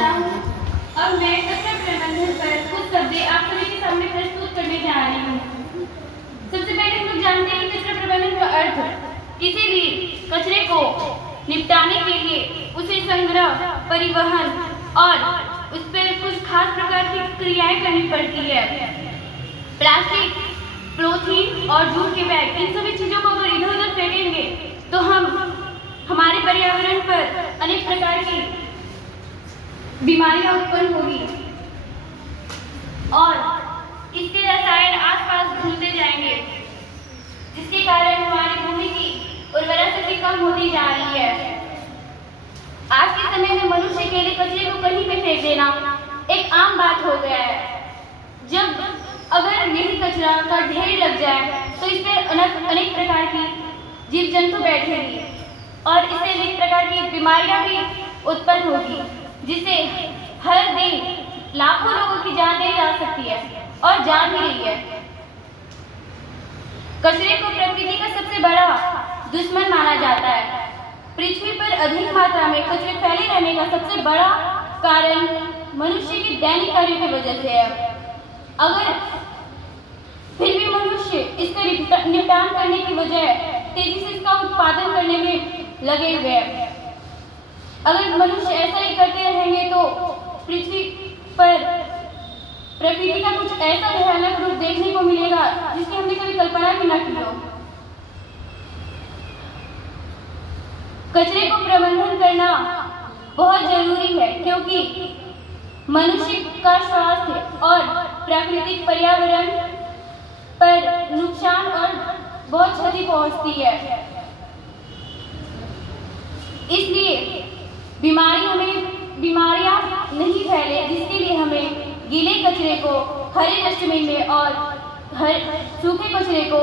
जाता है। अब मैं कचरा प्रबंधन पर कुछ शब्द आप सभी के सामने प्रस्तुत करने जा रही हूँ। सबसे पहले हम लोग जानते हैं कि कचरा प्रबंधन का अर्थ किसी भी कचरे को निपटाने के लिए उसे संग्रह, परिवहन और उस पर कुछ खास प्रकार की क्रियाएं करनी पड़ती है। प्लास्टिक, पॉलीथीन और जूट के बैग, इन सभी चीजों को अगर इधर उधर फेंकेंगे तो हम हमारे पर्यावरण पर अनेक प्रकार की बीमारियां उत्पन्न होगी और इसके रसायन आसपास घूमते जाएंगे, जिसके कारण हमारी भूमि की उर्वरा शक्ति कम होती जा रही है। आज के समय में मनुष्य के लिए कचरे को कहीं पे फेंक देना एक आम बात हो गया है। जब अगर यही कचरा का ढेर लग जाए तो इस पर अनेक प्रकार की जीव जंतु बैठेंगे और इससे अनेक प्रकार की बीमारियां भी उत्पन्न होगी, जिससे हर दिन लाखों लोगों की जान ली जा सकती है और जा भी रही है। कचरे को प्रकृति का सबसे बड़ा दुश्मन माना जाता है। पृथ्वी पर अधिक मात्रा में कचरे फैले रहने का सबसे बड़ा कारण मनुष्य की दैनिक कार्यों की वजह से है। अगर फिर भी मनुष्य इसका निपटान करने की बजाय तेजी से इसका उत्पादन करने में लगे हुए हैं। अगर मनुष्य ऐसा ही करते रहेंगे तो पृथ्वी पर प्रकृति का कुछ ऐसा भयानक रूप देखने को मिलेगा जिसकी हमने कभी कल्पना भी न की हो। कचरे को प्रबंधन करना बहुत जरूरी है, क्योंकि मनुष्य का स्वास्थ्य और प्राकृतिक पर्यावरण पर नुकसान और बहुत क्षति पहुंचती है। इसलिए बीमारियां नहीं फैले, जिसके लिए हमें गीले कचरे को हरे डस्टबिन में और सूखे कचरे को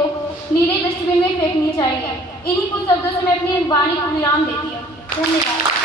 नीले डस्टबिन में फेंकनी चाहिए। इन्हीं कुछ शब्दों से मैं अपनी वाणी को विराम देती हूँ। धन्यवाद।